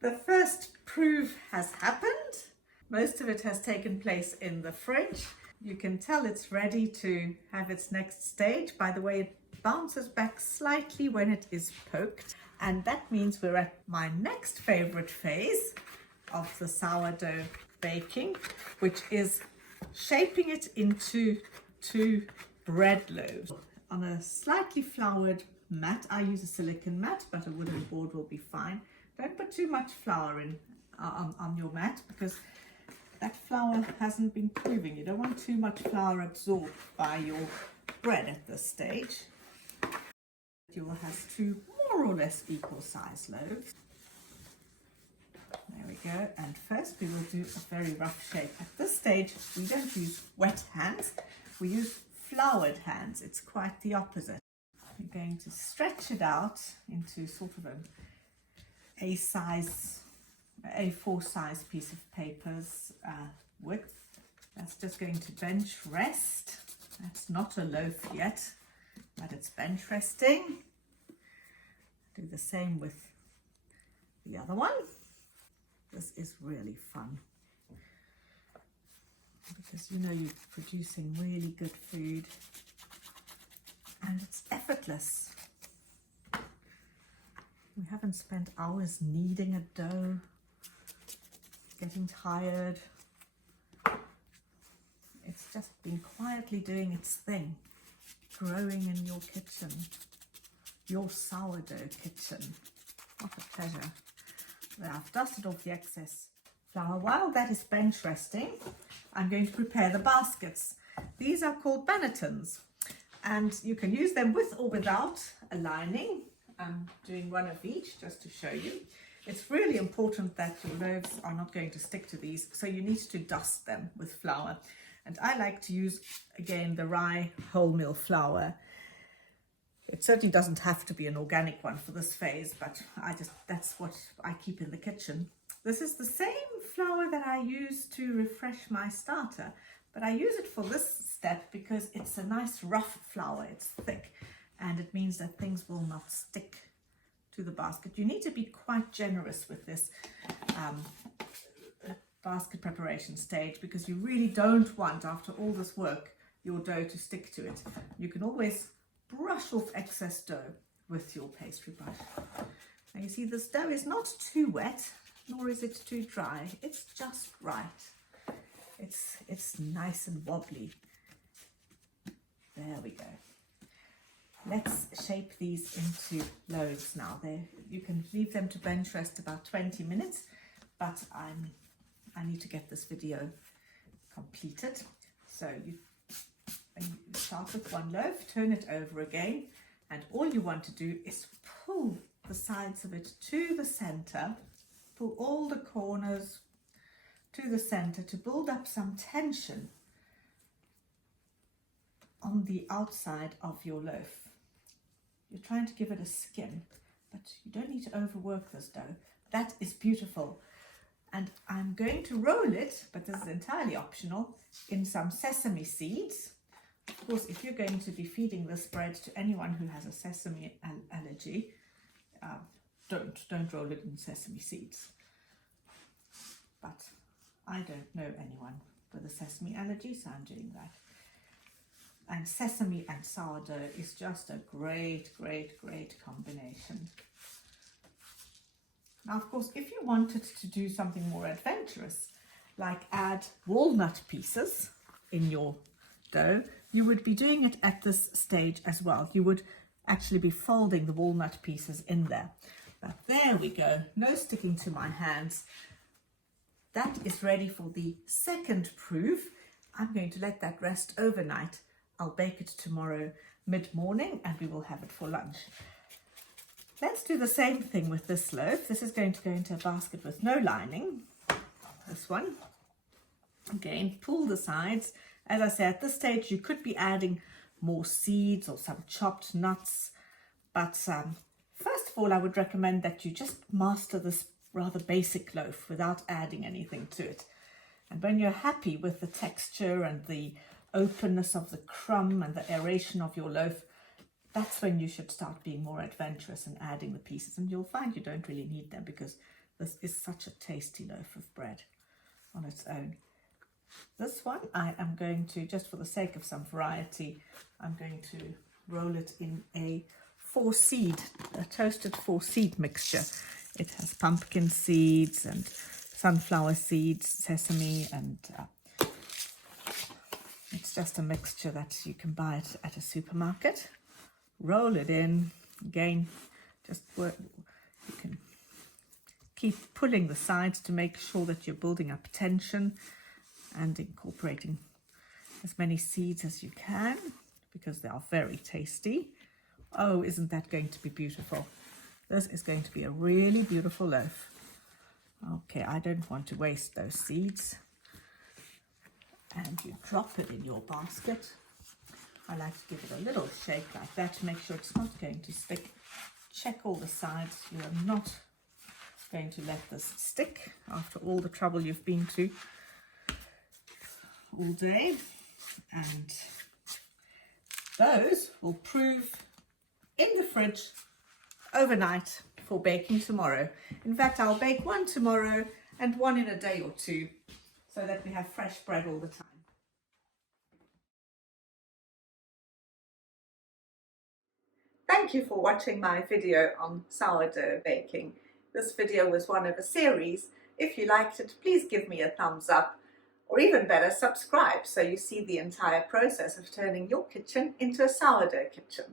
The first proof has happened. Most of it has taken place in the fridge. You can tell it's ready to have its next stage by the way it bounces back slightly when it is poked. And that means we're at my next favorite phase of the sourdough baking, which is shaping it into 2 bread loaves. On a slightly floured mat, I use a silicone mat, but a wooden board will be fine. Don't put too much flour in on your mat because that flour hasn't been proving. You don't want too much flour absorbed by your bread at this stage. You will have 2 more or less equal size loaves. There we go. And first we will do a very rough shape. At this stage we don't use wet hands, we use floured hands. It's quite the opposite. We're going to stretch it out into sort of an A4 size piece of paper's width. That's just going to bench rest. That's not a loaf yet, but it's bench resting. Do the same with the other one. This is really fun because you know you're producing really good food and it's effortless. We haven't spent hours kneading a dough, getting tired. It's just been quietly doing its thing, growing in your kitchen, your sourdough kitchen. What a pleasure. Well, I've dusted off the excess flour. While that is bench resting, I'm going to prepare the baskets. These are called bannetons and you can use them with or without a lining. I'm doing one of each just to show you. It's really important that your loaves are not going to stick to these, so you need to dust them with flour. And I like to use, again, the rye wholemeal flour. It certainly doesn't have to be an organic one for this phase, but that's what I keep in the kitchen. This is the same flour that I use to refresh my starter, but I use it for this step because it's a nice rough flour. It's thick and it means that things will not stick to the basket. You need to be quite generous with this basket preparation stage because you really don't want, after all this work, your dough to stick to it. You can always brush off excess dough with your pastry brush. Now you see this dough is not too wet, nor is it too dry. It's just right. It's nice and wobbly. There we go. Let's shape these into loaves now. You can leave them to bench rest about 20 minutes, but I need to get this video completed. So you start with one loaf, turn it over again, and all you want to do is pull the sides of it to the center, pull all the corners to the center to build up some tension on the outside of your loaf. You're trying to give it a skin, but you don't need to overwork this dough. That is beautiful. And I'm going to roll it, but this is entirely optional, in some sesame seeds. Of course, if you're going to be feeding this bread to anyone who has a sesame allergy, don't roll it in sesame seeds. But I don't know anyone with a sesame allergy, so I'm doing that. And sesame and sourdough is just a great, great, great combination. Now, of course, if you wanted to do something more adventurous, like add walnut pieces in your dough, you would be doing it at this stage as well. You would actually be folding the walnut pieces in there. But there we go, no sticking to my hands. That is ready for the second proof. I'm going to let that rest overnight. I'll bake it tomorrow mid-morning and we will have it for lunch. Let's do the same thing with this loaf. This is going to go into a basket with no lining. This one. Again, pull the sides. As I say, at this stage you could be adding more seeds or some chopped nuts. But first of all, I would recommend that you just master this rather basic loaf without adding anything to it. And when you're happy with the texture and the openness of the crumb and the aeration of your loaf, that's when you should start being more adventurous and adding the pieces. And you'll find you don't really need them because This is such a tasty loaf of bread on its own. This one I am going to, just for the sake of some variety, I'm going to roll it in a toasted 4-seed mixture. It has pumpkin seeds and sunflower seeds, sesame, and it's just a mixture that you can buy at a supermarket. Roll it in. Again, just work. You can keep pulling the sides to make sure that you're building up tension and incorporating as many seeds as you can, because they are very tasty. Oh, isn't that going to be beautiful? This is going to be a really beautiful loaf. Okay, I don't want to waste those seeds. And you drop it in your basket. I like to give it a little shake like that to make sure it's not going to stick. Check all the sides. You are not going to let this stick after all the trouble you've been through all day. And those will prove in the fridge overnight for baking tomorrow. In fact, I'll bake one tomorrow and one in a day or two, so that we have fresh bread all the time. Thank you for watching my video on sourdough baking. This video was one of a series. If you liked it, please give me a thumbs up, or even better, subscribe so you see the entire process of turning your kitchen into a sourdough kitchen.